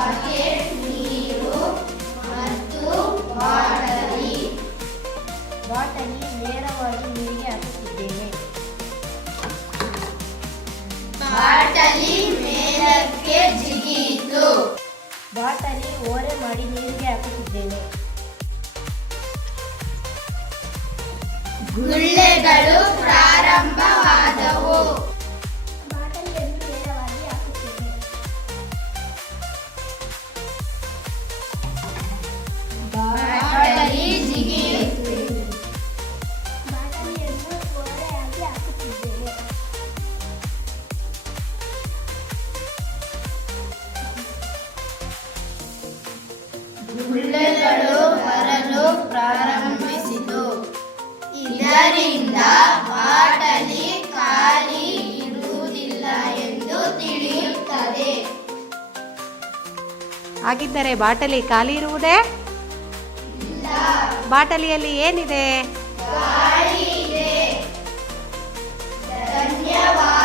Bucket ನೀರು ಮತ್ತು ಬಾಟಲಿ. ಬಾಟಲಿ ನೇರವಾಗಿ ನೀರಿಗೆ ಹಾಕುತ್ತಿದ್ದೇನೆ. ಬಾಟಲಿ ಮೇಲಕ್ಕೆ ಜಿಗಿಯಿತು. ಬಾಟಲಿ ಓರೆ ಮಾಡಿ ನೀರಿಗೆ ಹಾಕುತ್ತಿದ್ದೇನೆ. ಗುಳ್ಳೆಗಳು ಪ್ರಾರಂಭವಾದವು. ಬಾಟಲಿಯನ್ನು ನೇರವಾಗಿ ಹಾಕುತ್ತೇನೆ. ಬಾಟಲಿ ಜಿಗಿಯಿತು. ಬಾಟಲಿಯನ್ನು ಓರೆಯಾಗಿ ಹಾಕುತ್ತಿದ್ದೇನೆ. ಗುಳ್ಳೆಗಳು ಬರಲು ಪ್ರಾರಂಭಿಸಿತು. ಇದರಿಂದ ಬಾಟಲಿ ಖಾಲಿ ಇರುವುದಿಲ್ಲ ಎಂದು ತಿಳಿಯುತ್ತದೆ. ಹಾಗಿದ್ದರೆ ಬಾಟಲಿ ಖಾಲಿ ಇರುವುದೇ? ಬಾಟಲಿಯಲ್ಲಿ ಏನಿದೆ? ಗಾಳಿ ಇದೆ. ಧನ್ಯವಾದ.